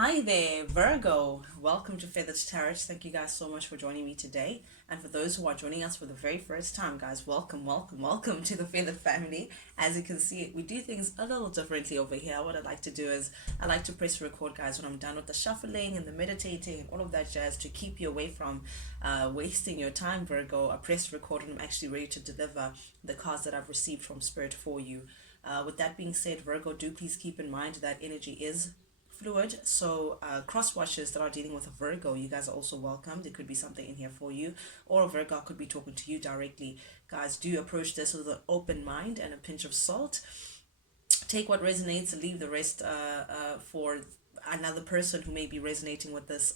Hi there, Virgo. Welcome to Feathered Tarot. Thank you guys so much for joining me today. And for those who are joining us for the very first time, guys, welcome, welcome, welcome to the Feathered family. As you can see, we do things a little differently over here. What I like to do is I like to press record, guys, when I'm done with the shuffling and the meditating and all of that jazz to keep you away from wasting your time, Virgo. I press record when I'm actually ready to deliver the cards that I've received from Spirit for you. With that being said, Virgo, do please keep in mind that energy is fluid. So cross watchers that are dealing with a Virgo, you guys are also welcome. There could be something in here for you, or a Virgo could be talking to you directly. Guys, do approach this with an open mind and a pinch of salt. Take what resonates, leave the rest for another person who may be resonating with this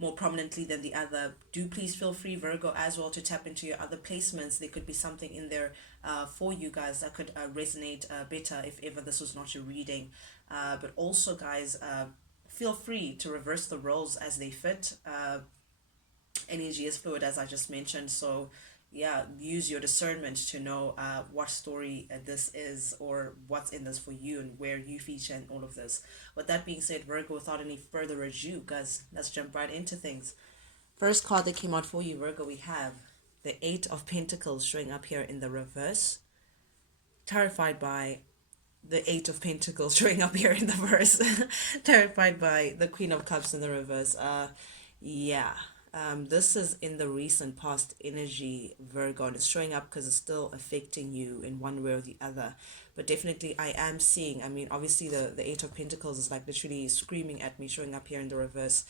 more prominently than the other. Do please feel free, Virgo, as well, to tap into your other placements. There could be something in there for you guys that could resonate better if ever this was not your reading. But also, guys, feel free to reverse the roles as they fit. Energy is fluid, as I just mentioned. So, yeah, use your discernment to know what story this is, or what's in this for you, and where you feature in all of this. With that being said, Virgo, without any further ado, guys, let's jump right into things. First card that came out for you, Virgo, we have the Eight of Pentacles showing up here in the reverse. Terrified by the Eight of Pentacles showing up here in the verse. Terrified by the Queen of Cups in the reverse. Yeah. This is in the recent past energy, Virgo, and it's showing up because it's still affecting you in one way or the other. But definitely, I am seeing, I mean, obviously, the Eight of Pentacles is like literally screaming at me, showing up here in the reverse.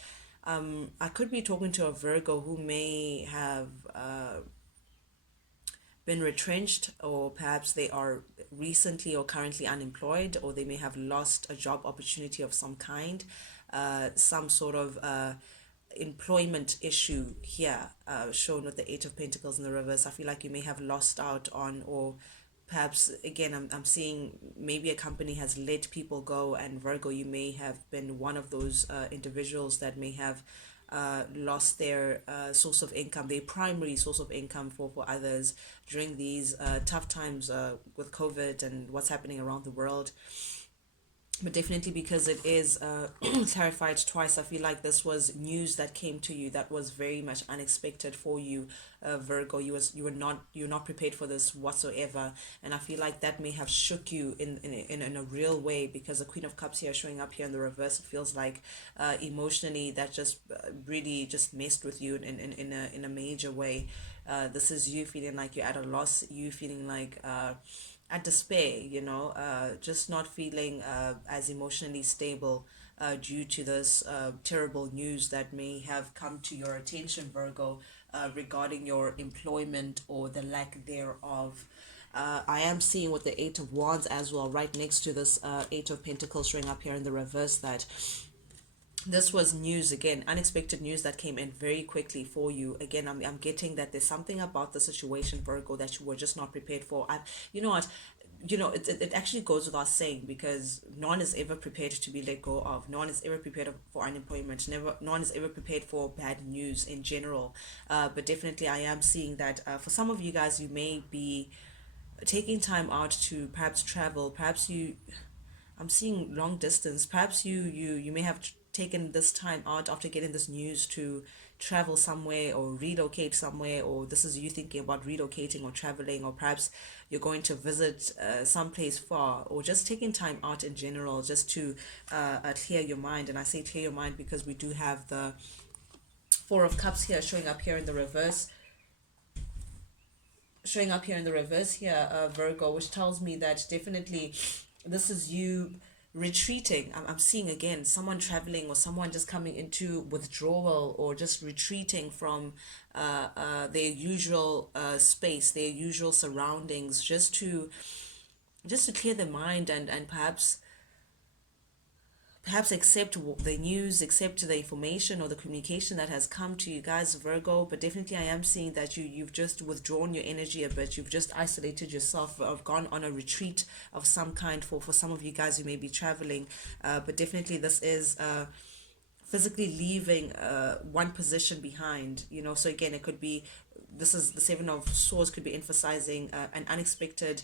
I could be talking to a Virgo who may have been retrenched, or perhaps they are recently or currently unemployed, or they may have lost a job opportunity of some kind, some sort of employment issue here, shown with the Eight of Pentacles in the reverse. I feel like you may have lost out on, or perhaps again, I'm seeing maybe a company has let people go, and Virgo, you may have been one of those individuals that may have lost their source of income, their primary source of income for others during these tough times with COVID and what's happening around the world. But definitely, because it is terrified twice, I feel like this was news that came to you that was very much unexpected for you, Virgo. You were not prepared for this whatsoever, and I feel like that may have shook you in a real way, because the Queen of Cups here showing up here in the reverse, it feels like emotionally that just really just messed with you in a major way. This is you feeling like you're at a loss, you feeling like at despair, just not feeling as emotionally stable due to this terrible news that may have come to your attention, Virgo, regarding your employment or the lack thereof. I am seeing with the Eight of Wands as well, right next to this Eight of Pentacles showing up here in the reverse, that this was news, again, unexpected news that came in very quickly for you. Again, I'm getting that there's something about the situation, Virgo, that you were just not prepared for. You know what, it actually goes without saying, because no one is ever prepared to be let go of. No one is ever prepared for unemployment. No one is ever prepared for bad news in general. But definitely, I am seeing that for some of you guys, you may be taking time out to perhaps travel. Perhaps I'm seeing long distance. Perhaps you may have taken this time out after getting this news to travel somewhere or relocate somewhere, or this is you thinking about relocating or traveling, or perhaps you're going to visit someplace far, or just taking time out in general just to clear your mind. And I say clear your mind because we do have the Four of Cups here showing up here in the reverse, here, Virgo, which tells me that definitely this is you retreating. I'm seeing again someone traveling, or someone just coming into withdrawal, or just retreating from their usual space, their usual surroundings, just to clear their mind, and perhaps accept the news, accept the information or the communication that has come to you guys, Virgo. But definitely, I am seeing that you've just withdrawn your energy a bit. You've just isolated yourself, or gone on a retreat of some kind. For some of you guys, you may be traveling, but definitely this is physically leaving one position behind. So again, it could be this is the Seven of Swords, could be emphasizing an unexpected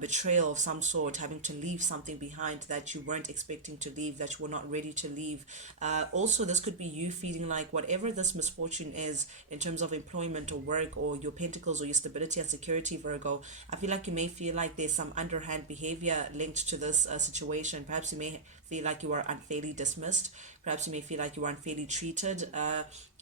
betrayal of some sort, having to leave something behind that you weren't expecting to leave, that you were not ready to leave. Also, this could be you feeling like whatever this misfortune is in terms of employment or work or your pentacles or your stability and security, Virgo, I feel like you may feel like there's some underhand behavior linked to this situation. Perhaps you may feel like you are unfairly dismissed. Perhaps you may feel like you are unfairly treated.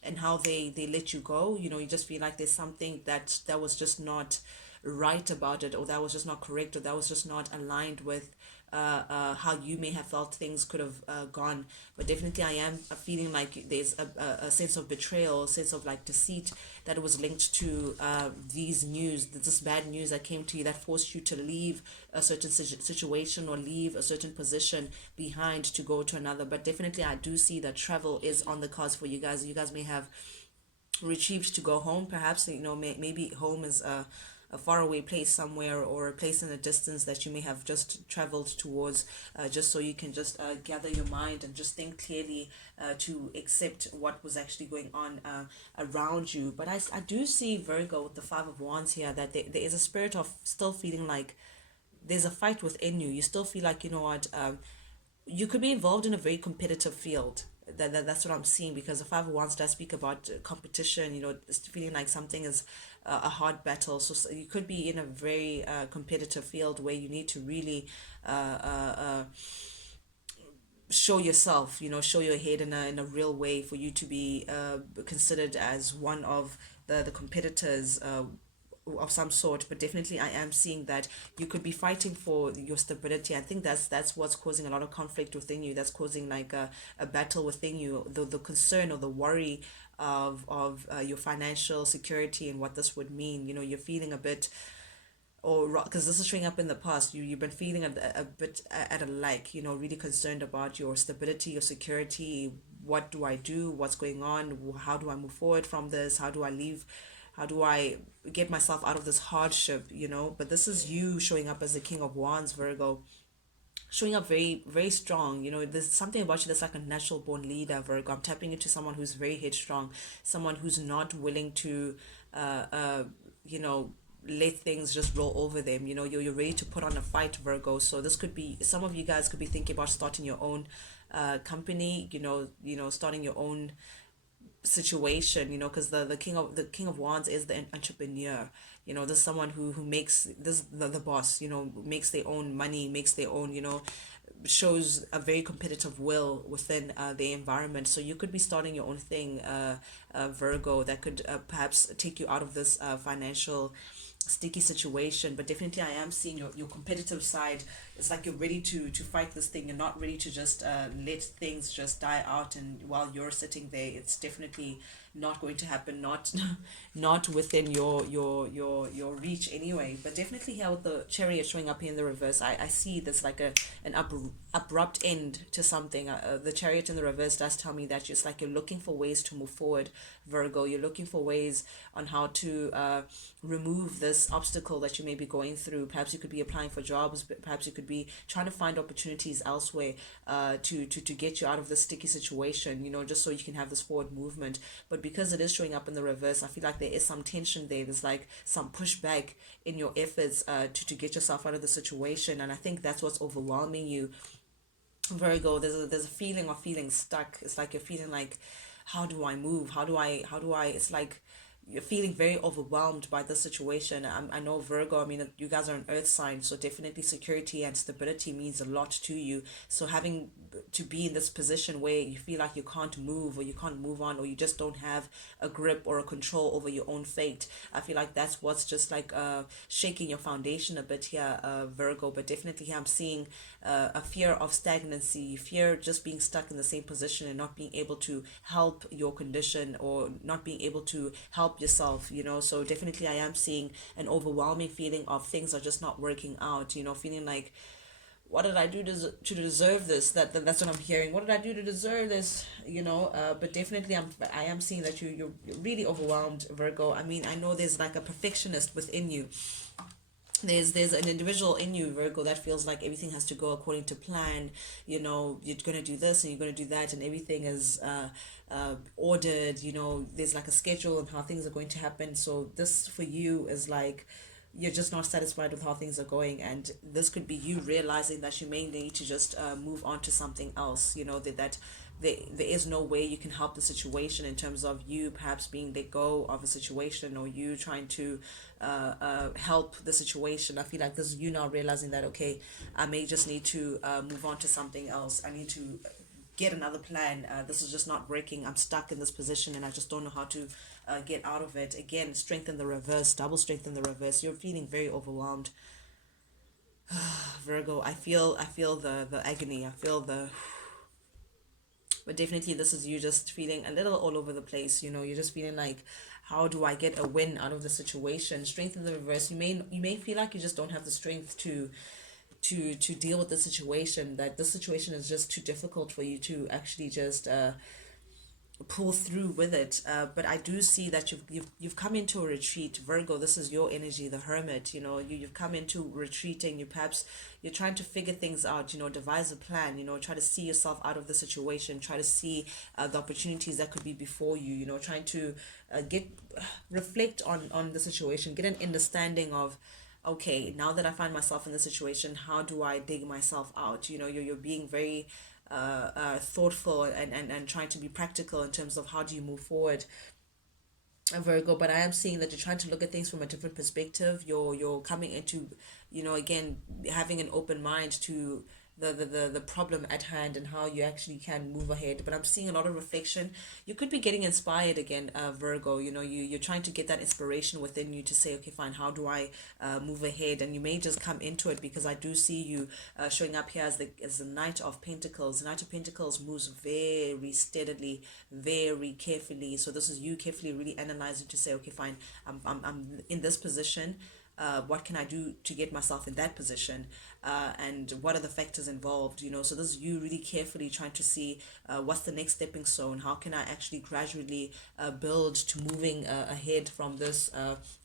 And how they let you go, you just feel like there's something that was just not right about it, or that was just not correct, or that was just not aligned with how you may have felt things could have gone. But definitely I am feeling like there's a sense of betrayal, a sense of like deceit that was linked to this bad news that came to you, that forced you to leave a certain situation or leave a certain position behind to go to another. But definitely I do see that travel is on the cards for you guys. You guys may have retrieved to go home, perhaps. Maybe home is a faraway place somewhere, or a place in a distance that you may have just traveled towards, just so you can just gather your mind and just think clearly, to accept what was actually going on around you. But I do see, Virgo, with the Five of Wands here, that there is a spirit of still feeling like there's a fight within you. You still feel like, you could be involved in a very competitive field. That's what I'm seeing, because the Five of Wands does speak about competition. It's feeling like something is a hard battle. So you could be in a very competitive field where you need to really show yourself, show your head in a real way for you to be considered as one of the competitors of some sort. But definitely I am seeing that you could be fighting for your stability. I think that's what's causing a lot of conflict within you, that's causing like a battle within you, the concern or the worry of your financial security and what this would mean. You're feeling a bit, or because this is showing up in the past, you've been feeling a bit at a like, really concerned about your stability, your security. What do I do? What's going on? How do I move forward from this? How do I leave? How do I get myself out of this hardship? But this is you showing up as the King of Wands, Virgo, showing up very, very strong. There's something about you that's like a natural born leader, Virgo. I'm tapping into someone who's very headstrong, someone who's not willing to you know let things just roll over them. You're ready to put on a fight, Virgo. So this could be, some of you guys could be thinking about starting your own company, starting your own situation, because the king of wands is the entrepreneur. There's someone who makes this, the boss, makes their own money, makes their own, shows a very competitive will within the environment. So you could be starting your own thing, Virgo, that could perhaps take you out of this financial sticky situation. But definitely I am seeing your competitive side. It's like you're ready to fight this thing. You're not ready to just let things just die out, and while you're sitting there, it's definitely not going to happen, not not within your reach anyway. But definitely here with the chariot showing up here in the reverse, I see this like an abrupt end to something. The chariot in the reverse does tell me that it's like you're looking for ways to move forward, Virgo. You're looking for ways on how to remove this obstacle that you may be going through. Perhaps you could be applying for jobs, but perhaps you could be trying to find opportunities elsewhere to get you out of this sticky situation, just so you can have this forward movement. But because it is showing up in the reverse, I feel like there is some tension there. There's like some pushback in your efforts to get yourself out of the situation. And I think that's what's overwhelming you, Virgo. There's a feeling of feeling stuck. It's like you're feeling like, how do I move? How do I it's like you're feeling very overwhelmed by the situation. I know, Virgo, I mean, you guys are an earth sign, so definitely security and stability means a lot to you. So having to be in this position where you feel like you can't move, or you can't move on, or you just don't have a grip or a control over your own fate, I feel like that's what's just like shaking your foundation a bit here, Virgo. But definitely I'm seeing a fear of stagnancy, fear just being stuck in the same position and not being able to help your condition, or not being able to help yourself. So definitely I am seeing an overwhelming feeling of things are just not working out, feeling like, what did I do to deserve this? That's what I'm hearing. What did I do to deserve this? But definitely I am seeing that you're really overwhelmed, Virgo. I mean, I know there's like a perfectionist within you. There's an individual in you, Virgo, that feels like everything has to go according to plan. You're gonna do this and you're gonna do that, and everything is ordered. There's like a schedule and how things are going to happen. So this for you is like you're just not satisfied with how things are going, and this could be you realizing that you may need to just move on to something else. That there is no way you can help the situation in terms of you perhaps being let go of a situation, or you trying to help the situation. I feel like this is you now realizing that, okay, I may just need to move on to something else. I need to get another plan. This is just not working. I'm stuck in this position and I just don't know how to get out of it. Again, strength in the reverse, double strength in the reverse. You're feeling very overwhelmed, Virgo. I feel the agony. I feel the but definitely this is you just feeling a little all over the place. You're just feeling like, how do I get a win out of the situation? Strength in the reverse. You may feel like you just don't have the strength to deal with the situation, that the situation is just too difficult for you to actually just pull through with it. But I do see that you've come into a retreat, Virgo. This is your energy, the hermit. You've come into retreating. You're trying to figure things out. Devise a plan. Try to see yourself out of the situation. Try to see the opportunities that could be before you. Trying to get reflect on the situation, get an understanding of, okay, now that I find myself in the situation, how do I dig myself out? You're being very thoughtful, and trying to be practical in terms of how do you move forward, Virgo. But I am seeing that you're trying to look at things from a different perspective. You're coming into, again, having an open mind to the problem at hand and how you actually can move ahead. But I'm seeing a lot of reflection. You could be getting inspired again, Virgo. You're trying to get that inspiration within you to say, okay, fine, how do I move ahead? And you may just come into it, because I do see you showing up here as the Knight of Pentacles. The Knight of Pentacles moves very steadily, very carefully. So this is you carefully really analyzing to say, okay, fine, I'm in this position. What can I do to get myself in that position? And what are the factors involved? So this is you really carefully trying to see what's the next stepping stone. How can I actually gradually build to moving ahead from this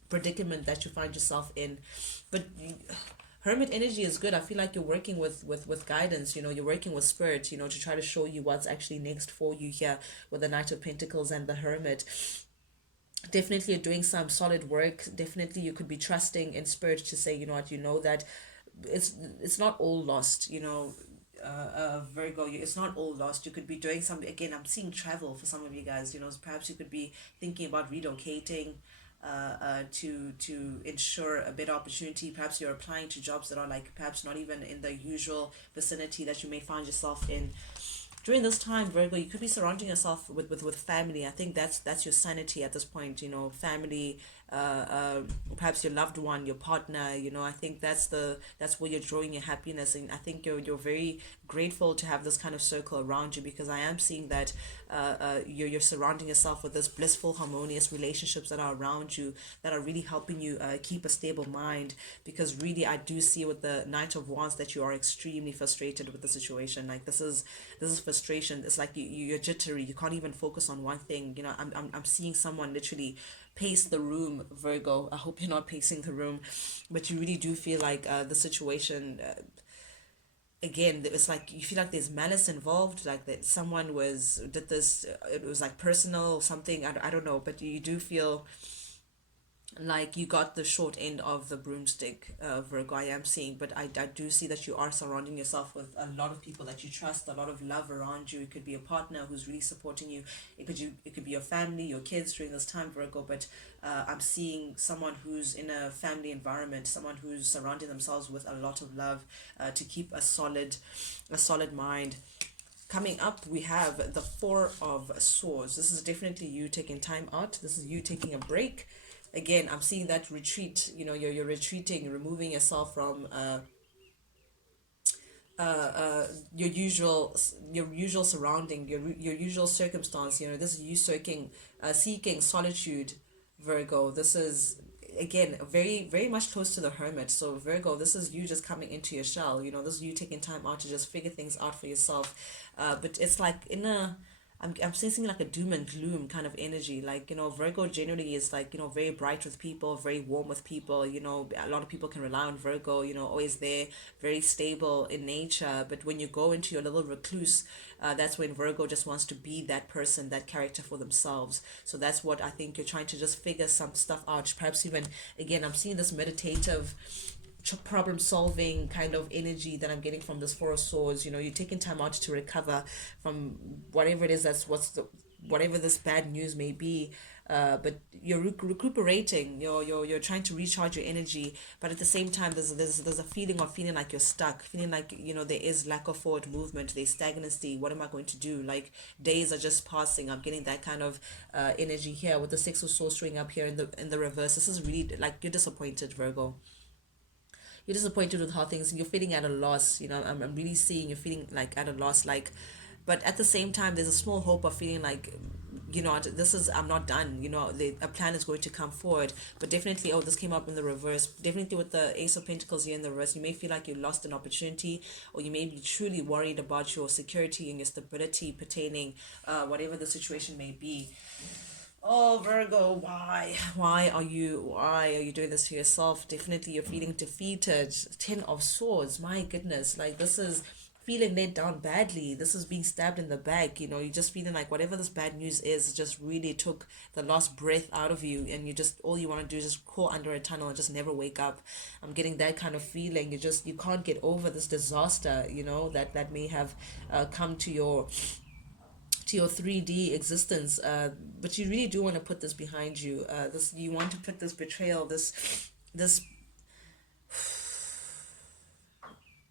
predicament that you find yourself in. But hermit energy is good. I feel like you're working with guidance. You're working with spirit, to try to show you what's actually next for you here with the Knight of Pentacles and the Hermit. Definitely you're doing some solid work. Definitely you could be trusting in spirit to say, what, that it's not all lost. Virgo, it's not all lost. You could be doing some, again, I'm seeing travel for some of you guys. Perhaps you could be thinking about relocating to ensure a better opportunity. Perhaps you're applying to jobs that are like perhaps not even in the usual vicinity that you may find yourself in. During this time, Virgo, you could be surrounding yourself with family. I think that's your sanity at this point. Family, perhaps your loved one, your partner. I think that's where you're drawing your happiness, and I think you're very grateful to have this kind of circle around you, because I am seeing that you're surrounding yourself with this blissful, harmonious relationships that are around you, that are really helping you keep a stable mind. Because really, I do see with the Knight of Wands that you are extremely frustrated with the situation. Like this is frustration. It's like you're jittery. You can't even focus on one thing. I'm seeing someone literally pace the room, Virgo. I hope you're not pacing the room, but you really do feel like the situation. Again, it's like you feel like there's malice involved, like that someone did this. It was like personal or something. I don't know, but you do feel like you got the short end of the broomstick, Virgo. I am seeing, but I do see that you are surrounding yourself with a lot of people that you trust, a lot of love around you. It could be a partner who's really supporting you. It could be your family, your kids during this time, Virgo. But I'm seeing someone who's in a family environment, someone who's surrounding themselves with a lot of love to keep a solid mind. Coming up, we have the Four of Swords. This is definitely you taking time out. This is you taking a break. Again, I'm seeing that retreat. You're retreating, removing yourself from your usual surrounding, your usual circumstance. This is you seeking solitude, Virgo. This is again very very much close to the Hermit. So Virgo, this is you just coming into your shell. This is you taking time out to just figure things out for yourself. But it's like in I'm sensing like a doom and gloom kind of energy. Like, Virgo generally is like, very bright with people, very warm with people. A lot of people can rely on Virgo, always there, very stable in nature. But when you go into your little recluse, that's when Virgo just wants to be that person, that character for themselves. So that's what I think you're trying to just figure some stuff out. Perhaps even, again, I'm seeing this meditative problem solving kind of energy that I'm getting from this Four of Swords. You're taking time out to recover from whatever it is whatever this bad news may be. But you're recuperating. You're trying to recharge your energy, but at the same time, there's a feeling of feeling like you're stuck, feeling like there is lack of forward movement. There's stagnancy. What am I going to do? Like days are just passing. I'm getting that kind of energy here with the Six of Swords showing up here in the reverse. This is really like you're disappointed, Virgo. You're disappointed with how things, you're feeling at a loss. I'm really seeing you're feeling like at a loss, like, but at the same time there's a small hope of feeling like, this is, I'm not done. A plan is going to come forward. But definitely, oh, this came up in the reverse. Definitely with the Ace of Pentacles here in the reverse, you may feel like you lost an opportunity, or you may be truly worried about your security and your stability pertaining whatever the situation may be. Oh, Virgo, why are you doing this to yourself? Definitely you're feeling defeated. Ten of Swords, my goodness, like this is feeling let down badly. This is being stabbed in the back. You're just feeling like whatever this bad news is just really took the last breath out of you, and you just, all you want to do is just crawl under a tunnel and just never wake up. I'm getting that kind of feeling. You can't get over this disaster, that may have come to your 3D existence, but you really do want to put this behind you. This, you want to put this betrayal, this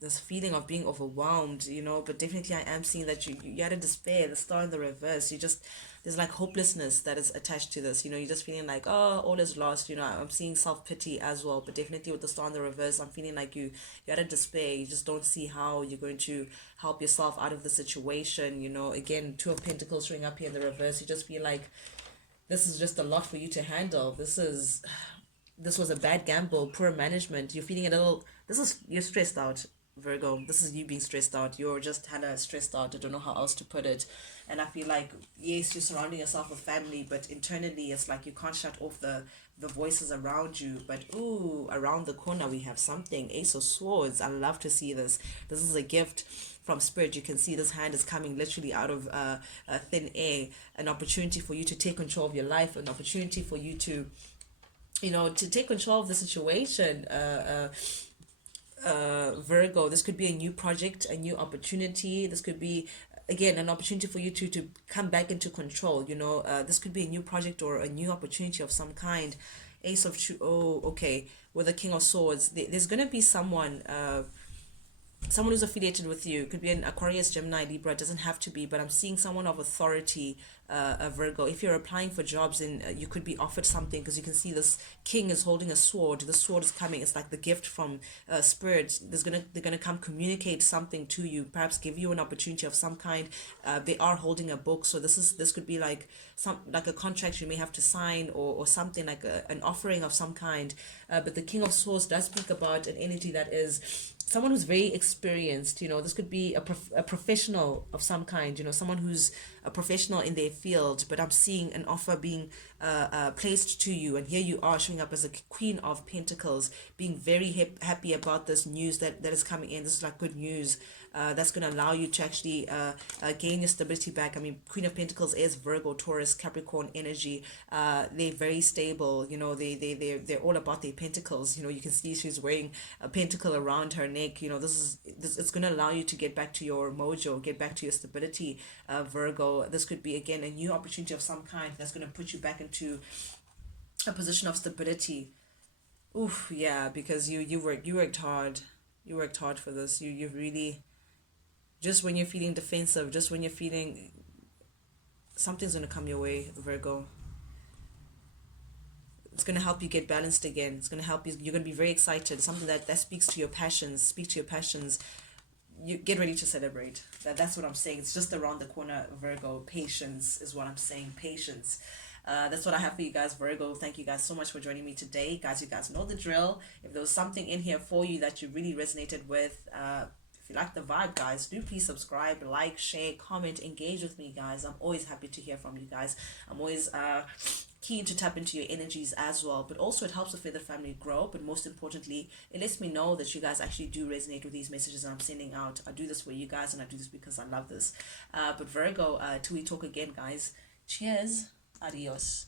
this feeling of being overwhelmed, but definitely I am seeing that you had a despair, the star in the reverse. There's like hopelessness that is attached to this. You're just feeling like, oh, all is lost. I'm seeing self-pity as well, but definitely with the star in the reverse, I'm feeling like you had a despair. You just don't see how you're going to help yourself out of the situation. Again, Two of Pentacles showing up here in the reverse. You just feel like this is just a lot for you to handle. This was a bad gamble, poor management. You're feeling a little, you're stressed out, Virgo. This is you being stressed out. You're just kind of stressed out. I don't know how else to put it. And I feel like, yes, you're surrounding yourself with family, but internally it's like you can't shut off the voices around you. But ooh, around the corner we have something. Ace of Swords. I love to see this. This is a gift from spirit. You can see this hand is coming literally out of thin air. An opportunity for you to take control of your life. An opportunity for you to take control of the situation. Virgo, this could be a new project, a new opportunity. This could be, again, an opportunity for you to come back into control. This could be a new project or a new opportunity of some kind. Ace of oh, okay, with the King of Swords, there's gonna be someone who's affiliated with you. Could be an Aquarius, Gemini, Libra. It doesn't have to be, but I'm seeing someone of authority, a Virgo. If you're applying for jobs, and you could be offered something, because you can see this king is holding a sword. The sword is coming. It's like the gift from spirit. They're gonna come communicate something to you, perhaps give you an opportunity of some kind. They are holding a book, so this could be like a contract you may have to sign, or something like an offering of some kind. But the King of Swords does speak about an energy that is someone who's very experienced. This could be a professional of some kind, someone who's a professional in their field. But I'm seeing an offer being placed to you, and here you are showing up as a Queen of Pentacles, being very happy about this news that is coming in. This is like good news. That's going to allow you to actually gain your stability back. I mean, Queen of Pentacles is Virgo, Taurus, Capricorn energy. They're very stable. They're all about their pentacles. You can see she's wearing a pentacle around her neck. It's going to allow you to get back to your mojo, get back to your stability, Virgo. This could be, again, a new opportunity of some kind that's going to put you back into a position of stability. Oof, yeah, because you worked hard. You worked hard for this. You've really, just when you're feeling defensive, just when you're feeling something's going to come your way, Virgo. It's going to help you get balanced again. It's going to help you. You're going to be very excited. Something that speaks to your passions. Speak to your passions. You get ready to celebrate. That's what I'm saying. It's just around the corner, Virgo. Patience is what I'm saying. Patience. That's what I have for you guys, Virgo. Thank you guys so much for joining me today. Guys, you guys know the drill. If there was something in here for you that you really resonated with, If you like the vibe, guys, do please subscribe, like, share, comment, engage with me, guys. I'm always happy to hear from you guys. I'm always keen to tap into your energies as well. But also, it helps the feather family grow. But most importantly, it lets me know that you guys actually do resonate with these messages I'm sending out. I do this for you guys, and I do this because I love this. But Virgo, till we talk again, guys. Cheers. Adios.